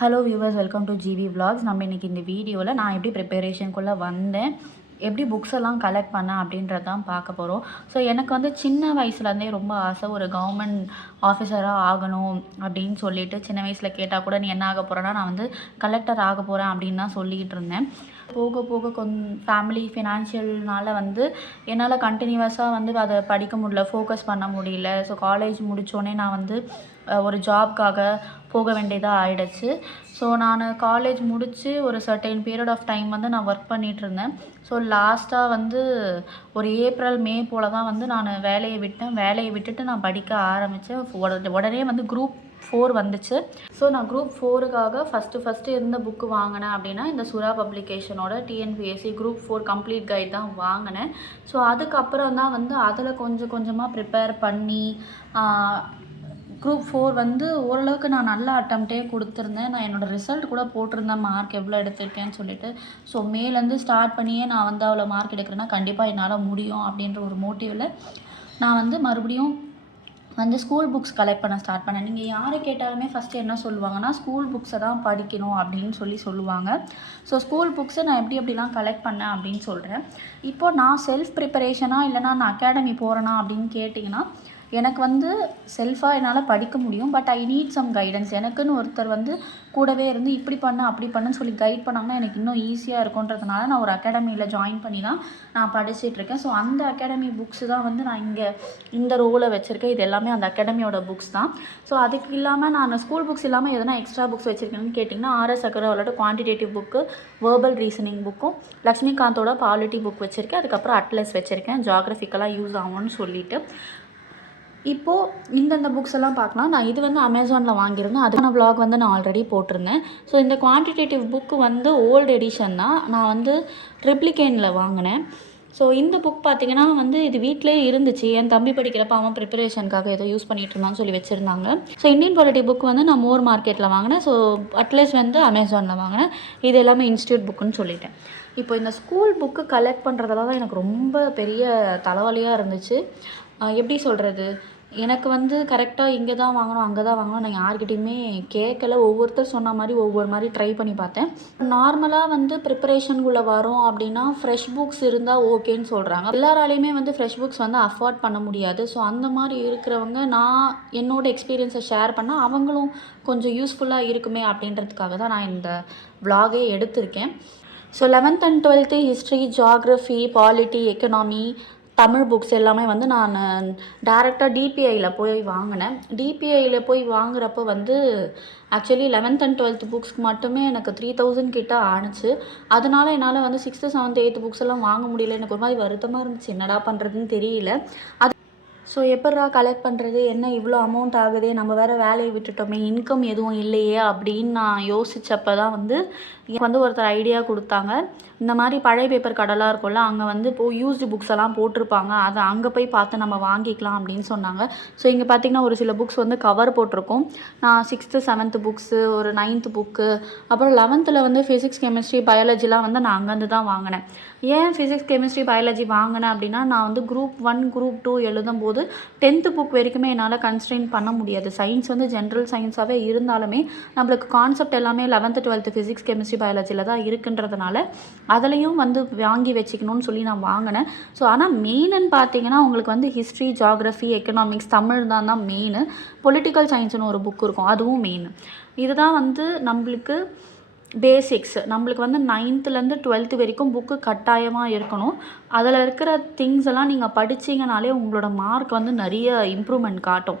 Hello viewers, welcome to GV vlogs. நம்ம இன்றைக்கி இந்த வீடியோவில் நான் எப்படி ப்ரிப்பரேஷனுக்குள்ளே வந்தேன், எப்படி புக்ஸ் எல்லாம் கலெக்ட் பண்ணேன் அப்படின்றது தான் பார்க்க போகிறோம். ஸோ எனக்கு வந்து சின்ன வயசுலேருந்தே ரொம்ப ஆசை, ஒரு கவர்மெண்ட் ஆஃபீஸராக ஆகணும் அப்படின்னு சொல்லிட்டு. சின்ன வயசில் கேட்டால் கூட நீ என்ன ஆக போகிறேன்னா, நான் வந்து கலெக்டர் ஆக போகிறேன் அப்படின்னு தான் சொல்லிகிட்டு இருந்தேன். போக போக ஃபேமிலி ஃபினான்ஷியல்னால வந்து என்னால் கண்டினியூவஸாக வந்து அதை படிக்க முடியல, ஃபோக்கஸ் பண்ண முடியல. ஸோ காலேஜ் முடித்தோடனே நான் வந்து ஒரு ஜாப்க்காக போக வேண்டியதாக ஆகிடுச்சு. ஸோ நான் காலேஜ் முடித்து ஒரு சர்டைன் பீரியட் ஆஃப் டைம் வந்து நான் ஒர்க் பண்ணிகிட்ருந்தேன். ஸோ லாஸ்ட்டாக வந்து ஒரு ஏப்ரல் மே போல் தான் வந்து நான் வேலையை விட்டேன். வேலையை விட்டுட்டு நான் படிக்க ஆரம்பித்தேன். உடனே வந்து குரூப் 4 வந்துச்சு. ஸோ நான் குரூப் 4க்காக ஃபஸ்ட்டு எந்த புக்கு வாங்கினேன் அப்படின்னா, இந்த சுறா பப்ளிகேஷனோட டிஎன்பிஎஸ்சி குரூப் 4 கம்ப்ளீட் கைட் தான் வாங்கினேன். ஸோ அதுக்கப்புறம் தான் வந்து அதில் கொஞ்சம் கொஞ்சமாக ப்ரிப்பேர் பண்ணி குரூப் 4 வந்து ஓரளவுக்கு நான் நல்ல அட்டம்ப்டே கொடுத்துருந்தேன். நான் என்னோடய ரிசல்ட் கூட போட்டிருந்தேன், மார்க் எவ்வளோ எடுத்திருக்கேன்னு சொல்லிட்டு. ஸோ மேலேருந்து ஸ்டார்ட் பண்ணியே நான் வந்து அவ்வளோ மார்க் எடுக்கிறேன்னா கண்டிப்பாக என்னால் முடியும் அப்படின்ற ஒரு மோட்டிவில் நான் வந்து மறுபடியும் வந்து ஸ்கூல் புக்ஸ் கலெக்ட் பண்ண ஸ்டார்ட் பண்ணேன். நீங்கள் யாரை கேட்டாலுமே ஃபஸ்ட்டு என்ன சொல்லுவாங்கன்னா, ஸ்கூல் புக்ஸை தான் படிக்கணும் அப்படின்னு சொல்லுவாங்க. ஸோ ஸ்கூல் புக்ஸை நான் எப்படிலாம் கலெக்ட் பண்ணேன் அப்படின்னு சொல்கிறேன். இப்போது நான் செல்ஃப் ப்ரிப்பரேஷனாக இல்லைனா நான் அகாடமி போகிறேன்னா அப்படின்னு கேட்டிங்கன்னா, எனக்கு வந்து செல்ஃபாக என்னால் படிக்க முடியும். But I need some guidance. எனக்குன்னு ஒருத்தர் வந்து கூடவே இருந்து இப்படி பண்ணு அப்படி பண்ணுன்னு சொல்லி கைட் பண்ணாங்கன்னா எனக்கு இன்னும் ஈஸியாக இருக்குன்றதுனால நான் ஒரு அகாடமியில் ஜாயின் பண்ணி தான் நான் படிச்சிட்ருக்கேன். ஸோ அந்த அகாடமி புக்ஸு தான் வந்து நான் இங்கே இந்த ரோவில் வச்சுருக்கேன். இது எல்லாமே அந்த அகாடமியோட புக்ஸ் தான். ஸோ அதுக்கு இல்லாமல் நான் ஸ்கூல் புக்ஸ் இல்லாமல் எதனா எக்ஸ்ட்ரா புக்ஸ் வச்சுருக்கேன்னு கேட்டிங்கன்னா, ஆர்எஸ் அகர்வாலோட குவான்டிடேட்டிவ் புக்கு, வேர்பல் ரீசனிங் புக்கும், லக்ஷ்மிகாந்தோட பாலிட்டி புக் வச்சுருக்கேன். அதுக்கப்புறம் அட்லஸ் வச்சுருக்கேன், ஜியாகிரஃபிக்கலாக யூஸ் ஆகும்னு சொல்லிட்டு. இப்போது இந்தந்த புக்ஸ் எல்லாம் பார்க்கலாம். நான் இது வந்து அமேசானில் வாங்கியிருந்தேன். அதுக்கான vlog வந்து நான் ஆல்ரெடி போட்டிருந்தேன். ஸோ இந்த குவான்டிடேட்டிவ் புக்கு வந்து ஓல்டு எடிஷன் தான். நான் வந்து ட்ரிப்ளிகேனில் வாங்கினேன். ஸோ இந்த புக் பார்த்திங்கன்னா வந்து இது வீட்டிலே இருந்துச்சு. என் தம்பி படிக்கிறப்ப அவன் ப்ரிப்பரேஷனுக்காக ஏதோ யூஸ் பண்ணிகிட்டு இருந்தான்னு சொல்லி வச்சுருந்தாங்க. ஸோ இந்தியன் பாலிட்டி புக் வந்து நான் மோர் மார்க்கெட்டில் வாங்கினேன். ஸோ அட்லஸ் வந்து அமேசானில் வாங்கினேன். இது எல்லாமே இன்ஸ்டியூட் புக்குன்னு சொல்லிட்டேன். இப்போ இந்த ஸ்கூல் புக்கு கலெக்ட் பண்ணுறதுல தான் எனக்கு ரொம்ப பெரிய தலைவலியாக இருந்துச்சு. எப்படி சொல்கிறது, எனக்கு வந்து கரெக்டாக இங்கே தான் வாங்கணும் அங்கே தான் வாங்கணும் நான் யார்கிட்டையுமே கேட்கல. ஒவ்வொருத்தர் சொன்ன மாதிரி ஒவ்வொரு மாதிரி ட்ரை பண்ணி பார்த்தேன். நார்மலாக வந்து ப்ரிப்பரேஷனுக்குள்ளே வரோம் அப்படின்னா ஃப்ரெஷ் புக்ஸ் இருந்தால் ஓகேன்னு சொல்கிறாங்க. எல்லாராலையுமே வந்து ஃப்ரெஷ் புக்ஸ் வந்து அஃபோர்ட் பண்ண முடியாது. ஸோ அந்த மாதிரி இருக்கிறவங்க நான் என்னோடய எக்ஸ்பீரியன்ஸை ஷேர் பண்ணால் அவங்களும் கொஞ்சம் யூஸ்ஃபுல்லாக இருக்குமே அப்படின்றதுக்காக தான் நான் இந்த vlog-ஏ எடுத்திருக்கேன். So 11th and 12th history, geography, polity, economy, Tamil books எல்லாமே வந்து நான் டேரெக்டாக டிபிஐயில் போய் வாங்கினேன். டிபிஐயில் போய் வாங்குறப்போ வந்து ஆக்சுவலி 11th and 12th புக்ஸ்க்கு மட்டுமே எனக்கு 3000 கிட்ட ஆணுச்சு. அதனால என்னால் வந்து 6th, 7th, 8th புக்ஸ் எல்லாம் வாங்க முடியல. எனக்கு ஒரு மாதிரி வருத்தமாக இருந்துச்சு, என்னடா பண்ணுறதுன்னு தெரியல. ஸோ எப்பட்றா கலெக்ட் பண்ணுறது, என்ன இவ்வளோ அமௌண்ட் ஆகுதே, நம்ம வேறு வேலையை விட்டுட்டோமே, இன்கம் எதுவும் இல்லையே அப்படின்னு நான் யோசித்தப்போ தான் வந்து எனக்கு வந்து ஒருத்தர் ஐடியா கொடுத்தாங்க. இந்த மாதிரி பழைய பேப்பர் கடைலாம் இருக்கும்ல, அங்கே வந்து யூஸ்டு புக்ஸ் எல்லாம் போட்டிருப்பாங்க, அதை அங்கே போய் பார்த்து நம்ம வாங்கிக்கலாம் அப்படின்னு சொன்னாங்க. ஸோ இங்கே பார்த்திங்கன்னா ஒரு சில புக்ஸ் வந்து கவர் போட்டிருக்கோம். நான் 6th, 7th புக்ஸு, ஒரு 9th புக்கு, அப்புறம் 11th வந்து ஃபிசிக்ஸ், கெமிஸ்ட்ரி, பயாலஜிலாம் வந்து நான் அங்கேருந்து தான் வாங்கினேன். ஏன் ஃபிசிக்ஸ், கெமிஸ்ட்ரி, பயாலஜி வாங்கினேன் அப்படின்னா, நான் வந்து குரூப் 1, குரூப் 2 எழுதும்போது 10th புக் வரைக்குமே என்னால் கன்ஸ்ட்ரெயின் பண்ண முடியாது. சயின்ஸ் வந்து ஜென்ரல் சயின்ஸாகவே இருந்தாலுமே நம்மளுக்கு கான்செப்ட் எல்லாமே 11th, 12th ஃபிசிக்ஸ், கெமிஸ்ட்ரி, பயாலஜியில் தான் இருக்குன்றதுனால அதுலேயும் வந்து வாங்கி வச்சுக்கணும்னு சொல்லி நான் வாங்கினேன். ஸோ ஆனால் மெயின்னு பார்த்தீங்கன்னா உங்களுக்கு வந்து ஹிஸ்ட்ரி, ஜியாகிரஃபி, எக்கனாமிக்ஸ், தமிழ் தான் மெயின். பொலிட்டிக்கல் சயின்ஸ்னு ஒரு புக் இருக்கும், அதுவும் மெயின். இதுதான் வந்து நம்மளுக்கு பேசிக்ஸ். நம்மளுக்கு வந்து 9th-லேருந்து 12th வரைக்கும் புக்கு கட்டாயமாக இருக்கணும். அதில் இருக்கிற திங்ஸ் எல்லாம் நீங்கள் படிச்சிங்கனாலே உங்களோட மார்க் வந்து நிறைய இம்ப்ரூவ்மெண்ட் காட்டும்.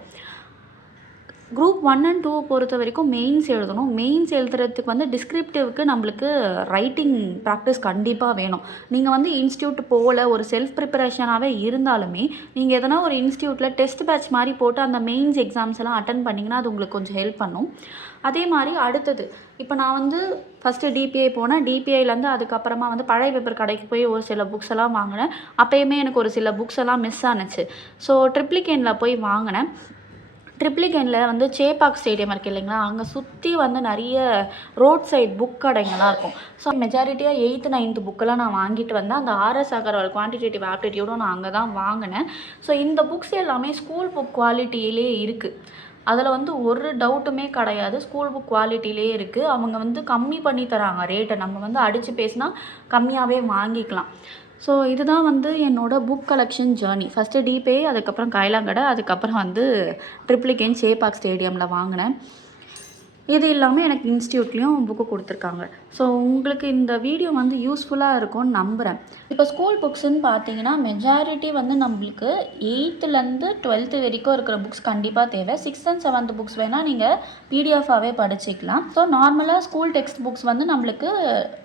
குரூப் 1 and 2 பொறுத்த வரைக்கும் மெயின்ஸ் எழுதணும். மெயின்ஸ் எழுதுறதுக்கு வந்து டிஸ்கிரிப்டிவ்க்கு நம்மளுக்கு ரைட்டிங் ப்ராக்டிஸ் கண்டிப்பாக வேணும். நீங்கள் வந்து இன்ஸ்டியூட் போகல, ஒரு செல்ஃப் ப்ரிப்பரேஷனாகவே இருந்தாலுமே நீங்கள் எதனா ஒரு இன்ஸ்டியூட்டில் டெஸ்ட் பேட்ச் மாதிரி போட்டு அந்த மெயின்ஸ் எக்ஸாம்ஸ் எல்லாம் அட்டன் பண்ணிங்கன்னா அது உங்களுக்கு கொஞ்சம் ஹெல்ப் பண்ணும். அதே மாதிரி அடுத்தது, இப்போ நான் வந்து ஃபஸ்ட்டு டிபிஐ போனேன். டிபிஐலேருந்து அதுக்கப்புறமா வந்து பழைய பேப்பர் கடைக்கு போய் ஒரு சில புக்ஸ் எல்லாம் வாங்கினேன். அப்போயுமே எனக்கு ஒரு சில புக்ஸ் எல்லாம் மிஸ் ஆனுச்சு. ஸோ ட்ரிப்ளிகேனில் போய் வாங்கினேன். ட்ரிப்ளிகேனில் வந்து சேப்பாக் ஸ்டேடியம் இருக்குது இல்லைங்களா, அங்கே சுற்றி வந்து நிறைய ரோட் சைட் புக் கடைங்கள்லாம் இருக்கும். ஸோ மெஜாரிட்டியாக 8th, 9th புக்கெல்லாம் நான் வாங்கிட்டு வந்தேன். அந்த ஆர்எஸ் அகர்வால் குவான்டிடேட்டிவ் ஆப்டிடியூடும் நான் அங்கே தான் வாங்கினேன். ஸோ இந்த புக்ஸ் எல்லாமே ஸ்கூல் புக் குவாலிட்டியிலே இருக்குது. அதில் வந்து ஒரு டவுட்டுமே கிடையாது. ஸ்கூல் புக் குவாலிட்டிலே இருக்குது. அவங்க வந்து கம்மி பண்ணி தராங்க ரேட்டை. நம்ம வந்து அடித்து பேசினா கம்மியாகவே வாங்கிக்கலாம். ஸோ இதுதான் வந்து என்னோடய புக் கலெக்ஷன் ஜேர்னி. ஃபஸ்ட்டு டிபே, அதுக்கப்புறம் கைலாங்கடை, அதுக்கப்புறம் வந்து ட்ரிப்ளிகேன் சேப்பாக் ஸ்டேடியமில் வாங்கினேன். இது இல்லாமல் எனக்கு இன்ஸ்டியூட்லேயும் புக்கு கொடுத்துருக்காங்க. ஸோ உங்களுக்கு இந்த வீடியோ வந்து யூஸ்ஃபுல்லாக இருக்கும்னு நம்புகிறேன். இப்போ ஸ்கூல் புக்ஸுன்னு பார்த்தீங்கன்னா மெஜாரிட்டி வந்து நம்மளுக்கு 8th-லேருந்து 12th வரைக்கும் இருக்கிற புக்ஸ் கண்டிப்பாக தேவை. 6th and 7th புக்ஸ் வேணால் நீங்கள் பிடிஎஃபாகவே படிச்சிக்கலாம். ஸோ நார்மலாக ஸ்கூல் டெக்ஸ்ட் புக்ஸ் வந்து நம்மளுக்கு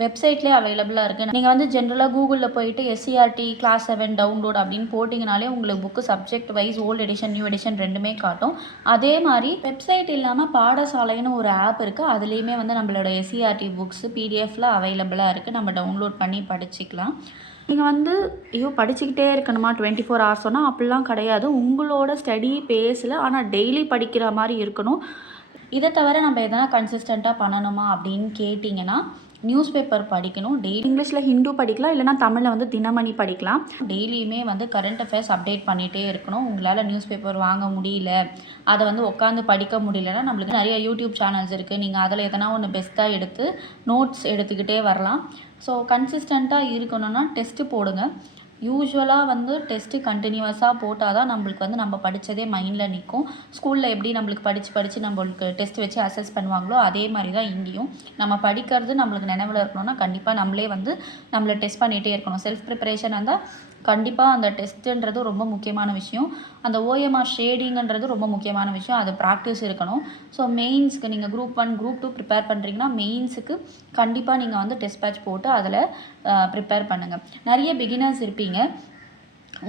வெப்சைட்லேயே அவைலபிளாக இருக்குது. நீங்கள் வந்து ஜென்ரலாக கூகுளில் போயிட்டு SCERT கிளாஸ் 7 டவுன்லோட் அப்படின்னு போட்டிங்கனாலே உங்களுக்கு book subject wise old edition new edition ரெண்டுமே காட்டும். அதே மாதிரி வெப்சைட் இல்லாமல் பாடசாலைன்னு ஒரு ஆப் இருக்குது. அதுலேயுமே வந்து நம்மளோட SCERT புக்ஸு பிடிஎஃப்பில் அவைலபிளாக இருக்குது. நம்ம டவுன்லோட் பண்ணி படிச்சுக்கலாம். நீங்கள் வந்து ஐயோ படிச்சுக்கிட்டே இருக்கணுமா 24 hours சொன்னால் அப்படிலாம் கிடையாது. உங்களோட ஸ்டடி பேஸில் ஆனால் டெய்லி படிக்கிற மாதிரி இருக்கணும். இதை தவிர நம்ம எதனா கன்சிஸ்டண்ட்டாக பண்ணணுமா அப்படின்னு கேட்டிங்கன்னா நியூஸ் பேப்பர் படிக்கணும். டெய்லி இங்கிலீஷில் ஹிந்து படிக்கலாம், இல்லைனா தமிழில் வந்து தினமணி படிக்கலாம். டெய்லியுமே வந்து கரண்ட் அஃபேர்ஸ் அப்டேட் பண்ணிகிட்டே இருக்கணும். உங்களால் நியூஸ் பேப்பர் வாங்க முடியல, அதை வந்து உட்காந்து படிக்க முடியலன்னா நம்மளுக்கு நிறைய யூடியூப் சேனல்ஸ் இருக்குது. நீங்கள் அதில் எதனா ஒன்று பெஸ்ட்டாக எடுத்து நோட்ஸ் எடுத்துக்கிட்டே வரலாம். ஸோ கன்சிஸ்டண்ட்டாக இருக்கணும்னா டெஸ்ட்டு போடுங்க. யூஸ்வலாக வந்து டெஸ்ட்டு கண்டினியூவஸாக போட்டால் தான் நம்மளுக்கு வந்து நம்ம படித்ததே மைண்டில் நிற்கும். ஸ்கூலில் எப்படி நம்மளுக்கு படித்து நம்மளுக்கு டெஸ்ட் வச்சு அசஸ் பண்ணுவாங்களோ அதே மாதிரி தான் இங்கேயும். நம்ம படிக்கிறது நம்மளுக்கு நினைவில் இருக்கணும்னா கண்டிப்பாக நம்மளே வந்து நம்மளை டெஸ்ட் பண்ணிகிட்டே இருக்கணும். செல்ஃப் ப்ரிப்பரேஷன் இருந்தால் கண்டிப்பாக அந்த டெஸ்ட்டுன்றது ரொம்ப முக்கியமான விஷயம். அந்த OMR ஷேடிங்கிறது ரொம்ப முக்கியமான விஷயம். அது ப்ராக்டிஸ் இருக்கணும். ஸோ மெயின்ஸ்க்கு நீங்கள் Group 1 Group 2 ப்ரிப்பேர் பண்ணுறீங்கன்னா மெயின்ஸுக்கு கண்டிப்பாக நீங்கள் வந்து டெஸ்ட் பேட்ச் போட்டு அதில் ப்ரிப்பேர் பண்ணுங்கள். நிறைய பிகினர்ஸ் இருப்பீங்க.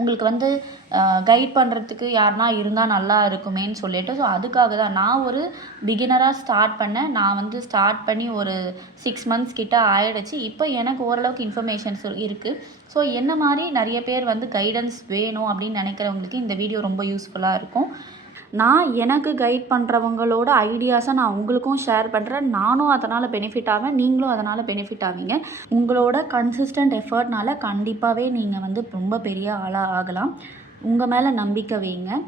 உங்களுக்கு வந்து கைட் பண்ணுறதுக்கு யாருனா இருந்தால் நல்லா இருக்குமேன்னு சொல்லிட்டு ஸோ அதுக்காக தான் நான் ஒரு பிகினராக ஸ்டார்ட் பண்ணேன். நான் வந்து ஸ்டார்ட் பண்ணி ஒரு 6 months கிட்ட ஆயிடுச்சு. இப்போ எனக்கு ஓரளவுக்கு இன்ஃபர்மேஷன்ஸ் இருக்குது. ஸோ என்ன மாதிரி நிறைய பேர் வந்து கைடன்ஸ் வேணும் அப்படின்னு நினைக்கிறவங்களுக்கு இந்த வீடியோ ரொம்ப யூஸ்ஃபுல்லாக இருக்கும். நான் எனக்கு கைட் பண்ணுறவங்களோட ஐடியாஸை நான் உங்களுக்கும் ஷேர் பண்ணுறேன். நானும் அதனால் பெனிஃபிட் ஆவேன், நீங்களும் அதனால் பெனிஃபிட் ஆவீங்க. உங்களோட கன்சிஸ்டன்ட் எஃபர்ட்னால கண்டிப்பாகவே நீங்கள் வந்து ரொம்ப பெரிய ஆளாக ஆகலாம். உங்கள் மேலே நம்பிக்கை வைங்க.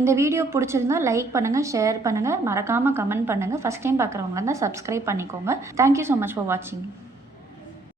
இந்த வீடியோ பிடிச்சிருந்தா லைக் பண்ணுங்கள், ஷேர் பண்ணுங்கள், மறக்காமல் கமெண்ட் பண்ணுங்கள். ஃபஸ்ட் டைம் பார்க்குறவங்க இருந்தால் சப்ஸ்கிரைப் பண்ணிக்கோங்க. தேங்க்யூ ஸோ மச் ஃபார் வாட்சிங்.